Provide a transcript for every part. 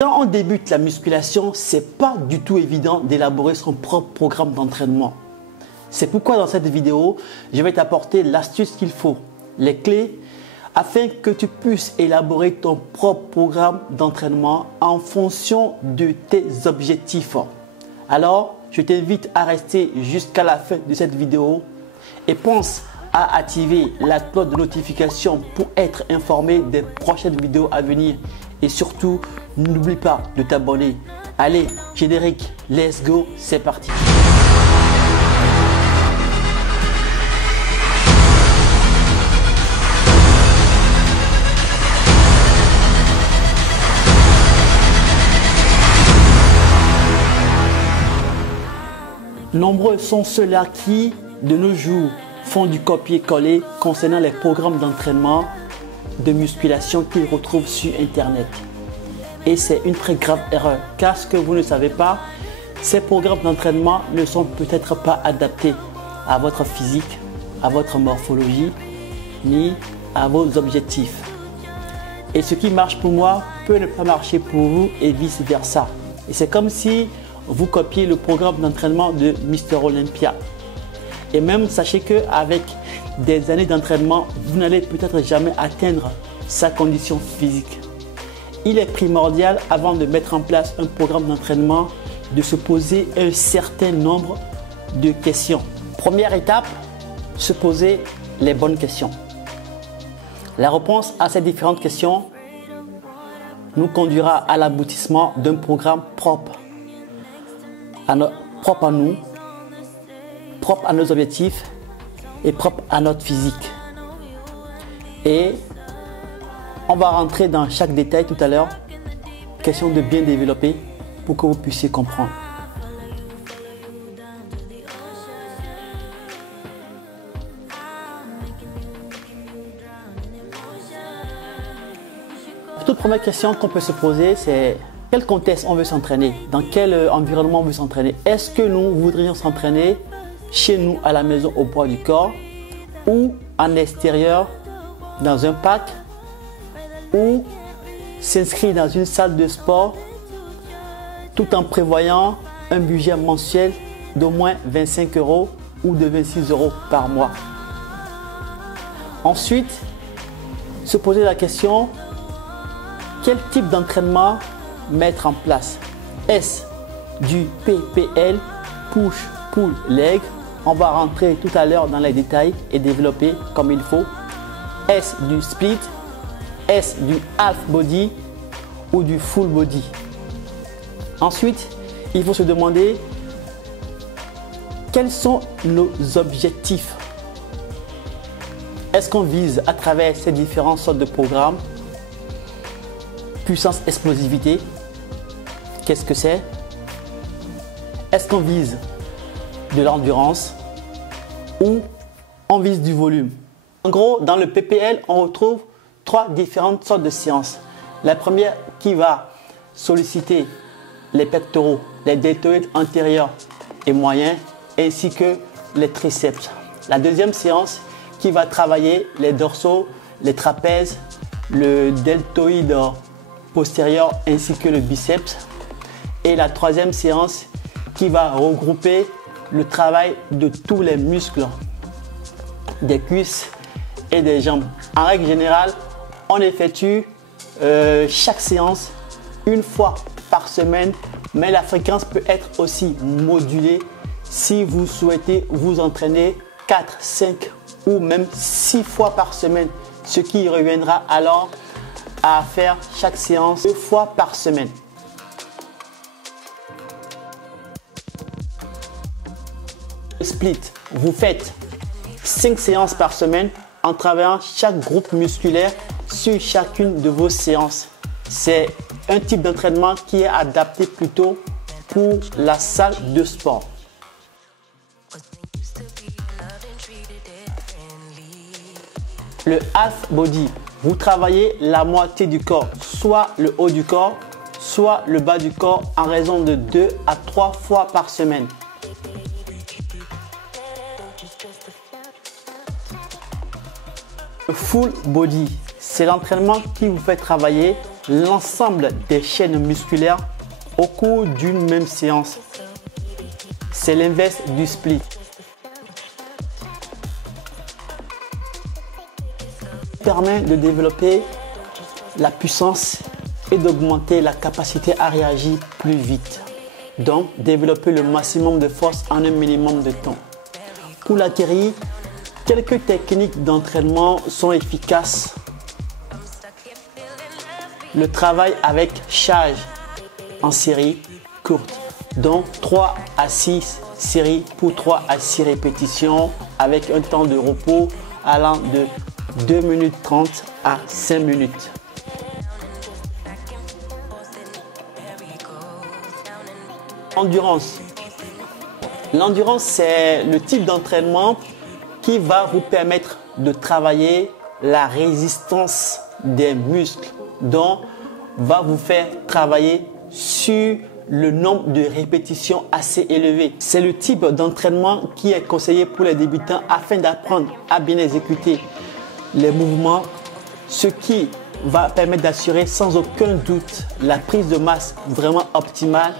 Quand on débute la musculation, c'est pas du tout évident d'élaborer son propre programme d'entraînement. C'est pourquoi dans cette vidéo, je vais t'apporter l'astuce qu'il faut, les clés, afin que tu puisses élaborer ton propre programme d'entraînement en fonction de tes objectifs. Alors, je t'invite à rester jusqu'à la fin de cette vidéo et pense à activer la cloche de notification pour être informé des prochaines vidéos à venir. Et surtout, n'oublie pas de t'abonner. Allez, générique, let's go, c'est parti. Nombreux sont ceux-là qui, de nos jours, font du copier-coller concernant les programmes d'entraînement de musculation qu'ils retrouvent sur Internet. Et c'est une très grave erreur, car ce que vous ne savez pas, ces programmes d'entraînement ne sont peut-être pas adaptés à votre physique, à votre morphologie, ni à vos objectifs. Et ce qui marche pour moi peut ne pas marcher pour vous et vice-versa. Et c'est comme si vous copiez le programme d'entraînement de Mr Olympia. Et même sachez qu'avec des années d'entraînement, vous n'allez peut-être jamais atteindre sa condition physique. Il est primordial, avant de mettre en place un programme d'entraînement, de se poser un certain nombre de questions. Première étape, se poser les bonnes questions. La réponse à ces différentes questions nous conduira à l'aboutissement d'un programme propre à nous, propre à nos objectifs et propre à notre physique. Et on va rentrer dans chaque détail tout à l'heure, question de bien développer pour que vous puissiez comprendre. Toute première question qu'on peut se poser, c'est quel contexte on veut s'entraîner, dans quel environnement on veut s'entraîner. Est-ce que nous voudrions s'entraîner chez nous à la maison au poids du corps, ou en extérieur dans un parc, ou s'inscrire dans une salle de sport tout en prévoyant un budget mensuel d'au moins 25 € ou de 26 € par mois. Ensuite, se poser la question, quel type d'entraînement mettre en place? Est-ce du PPL, push, pull, leg? On va rentrer tout à l'heure dans les détails et développer comme il faut. Est-ce du split? Est-ce du half body ou du full body? Ensuite, il faut se demander quels sont nos objectifs. Est-ce qu'on vise à travers ces différentes sortes de programmes puissance, explosivité? Qu'est-ce que c'est? Est-ce qu'on vise de l'endurance ou on vise du volume? En gros, dans le PPL, on retrouve trois différentes sortes de séances. La première qui va solliciter les pectoraux, les deltoïdes antérieurs et moyens, ainsi que les triceps. La deuxième séance qui va travailler les dorsaux, les trapèzes, le deltoïde postérieur ainsi que le biceps. Et la troisième séance qui va regrouper le travail de tous les muscles des cuisses et des jambes. En règle générale, on effectue chaque séance une fois par semaine, mais la fréquence peut être aussi modulée si vous souhaitez vous entraîner 4, 5 ou même 6 fois par semaine, ce qui reviendra alors à faire chaque séance 2 fois par semaine. Le split, vous faites 5 séances par semaine en travaillant chaque groupe musculaire sur chacune de vos séances. C'est un type d'entraînement qui est adapté plutôt pour la salle de sport. Le half body, vous travaillez la moitié du corps, soit le haut du corps, soit le bas du corps en raison de 2 à 3 fois par semaine. Le full body, c'est l'entraînement qui vous fait travailler l'ensemble des chaînes musculaires au cours d'une même séance. C'est l'inverse du split. Permet de développer la puissance et d'augmenter la capacité à réagir plus vite. Donc, développer le maximum de force en un minimum de temps. Pour l'acquérir, quelques techniques d'entraînement sont efficaces. Le travail avec charge en série courte, donc 3 à 6 séries pour 3 à 6 répétitions avec un temps de repos allant de 2 minutes 30 à 5 minutes. Endurance. L'endurance, c'est le type d'entraînement qui va vous permettre de travailler la résistance des muscles, donc va vous faire travailler sur le nombre de répétitions assez élevé. C'est le type d'entraînement qui est conseillé pour les débutants afin d'apprendre à bien exécuter les mouvements, ce qui va permettre d'assurer sans aucun doute la prise de masse vraiment optimale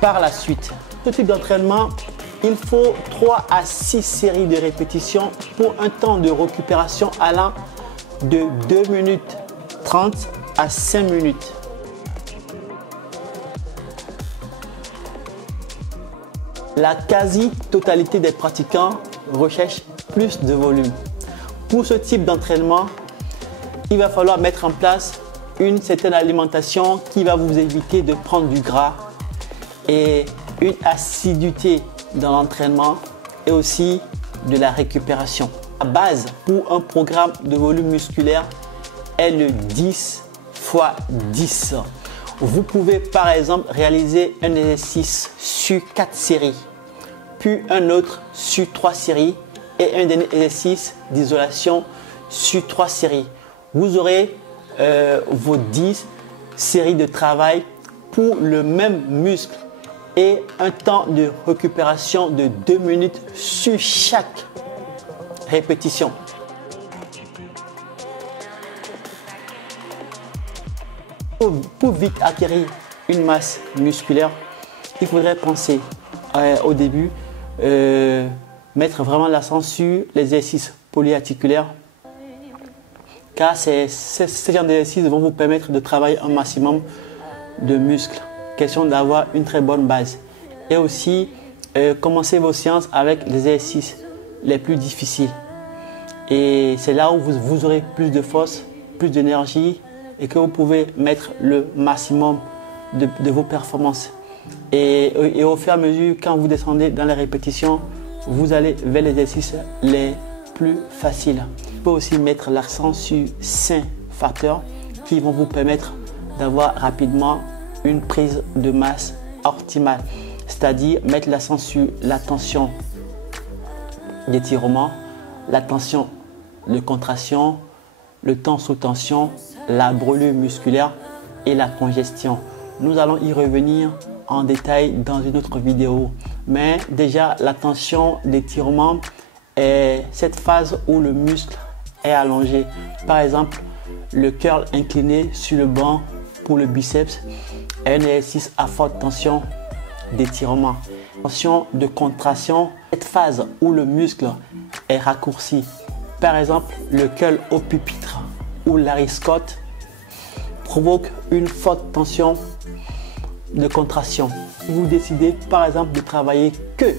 par la suite. Ce type d'entraînement, il faut 3 à 6 séries de répétitions pour un temps de récupération allant de 2 minutes 30 à 5 minutes. La quasi-totalité des pratiquants recherchent plus de volume. Pour ce type d'entraînement, il va falloir mettre en place une certaine alimentation qui va vous éviter de prendre du gras et une assiduité dans l'entraînement et aussi de la récupération. La base pour un programme de volume musculaire est le 10 x 10. Vous pouvez par exemple réaliser un exercice sur 4 séries, puis un autre sur 3 séries et un dernier exercice d'isolation sur 3 séries. Vous aurez vos 10 séries de travail pour le même muscle et un temps de récupération de 2 minutes sur chaque répétition. Pour vite acquérir une masse musculaire, il faudrait penser au début mettre vraiment l'accent sur les exercices polyarticulaires, car ces genres d'exercices vont vous permettre de travailler un maximum de muscles. Question d'avoir une très bonne base. Et aussi, commencez vos séances avec les exercices les plus difficiles. Et c'est là où vous aurez plus de force, plus d'énergie et que vous pouvez mettre le maximum de vos performances. Et au fur et à mesure, quand vous descendez dans les répétitions, vous allez vers les exercices les plus faciles. Vous pouvez aussi mettre l'accent sur 5 facteurs qui vont vous permettre d'avoir rapidement une prise de masse optimale. C'est-à-dire mettre l'accent sur la tension d'étirement, la tension de contraction, le temps sous tension, la brûlure musculaire et la congestion. Nous allons y revenir en détail dans une autre vidéo. Mais déjà, la tension d'étirement est cette phase où le muscle est allongé. Par exemple, le curl incliné sur le banc pour le biceps est un exercice à forte tension d'étirement. Tension de contraction, cette phase où le muscle est raccourci. Par exemple, le curl au pupitre ou Larry Scott provoque une forte tension de contraction. Si vous décidez par exemple de travailler que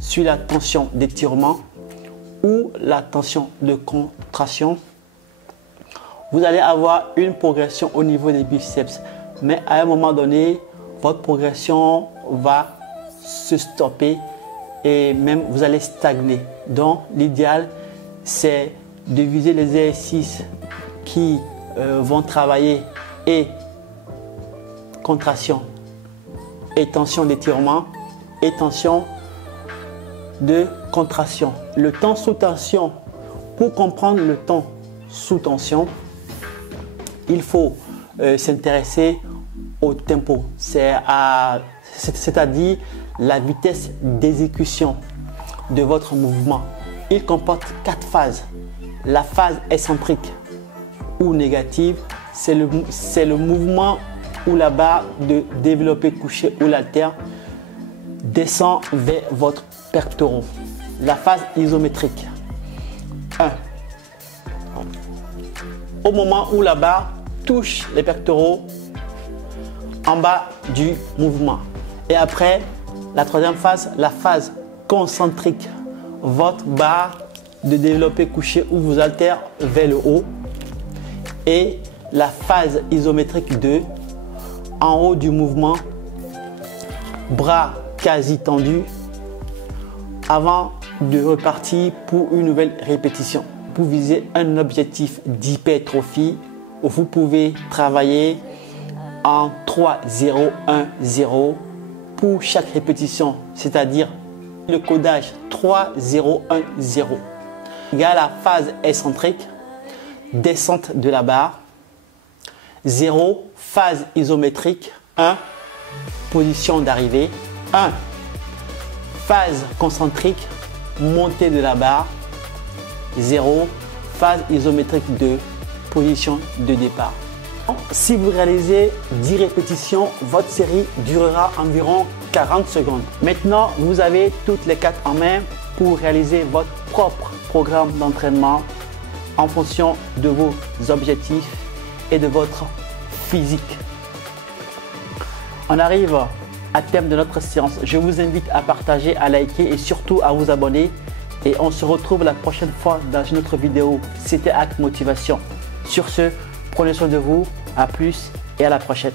sur la tension d'étirement ou la tension de contraction, vous allez avoir une progression au niveau des biceps. Mais à un moment donné, votre progression va se stopper et même vous allez stagner. Donc l'idéal, c'est de viser les exercices qui vont travailler et contraction et tension d'étirement et tension de contraction. Le temps sous tension, pour comprendre le temps sous tension, il faut s'intéresser au tempo, c'est-à-dire la vitesse d'exécution de votre mouvement. Il comporte 4 phases. La phase excentrique ou négative, c'est le mouvement où la barre de développé couché ou l'haltère descend vers votre pectoral. La phase isométrique. 1. Au moment où la barre touche les pectoraux en bas du mouvement. Et après, la troisième phase, la phase concentrique. Votre barre de développé couché ou vos haltères vers le haut. Et la phase isométrique 2, en haut du mouvement, bras quasi tendus, avant de repartir pour une nouvelle répétition. Pour viser un objectif d'hypertrophie, vous pouvez travailler en 3-0-1-0 pour chaque répétition, c'est-à-dire le codage 3-0-1-0. Il y a la phase excentrique, descente de la barre, 0, phase isométrique, 1, position d'arrivée, 1, phase concentrique, montée de la barre, 0, phase isométrique 2, position de départ. Si vous réalisez 10 répétitions, votre série durera environ 40 secondes. Maintenant, vous avez toutes les cartes en main pour réaliser votre propre programme d'entraînement en fonction de vos objectifs et de votre physique. On arrive à terme de notre séance. Je vous invite à partager, à liker et surtout à vous abonner. Et on se retrouve la prochaine fois dans une autre vidéo. C'était Hack Motivation. Sur ce, prenez soin de vous. À plus et à la prochaine.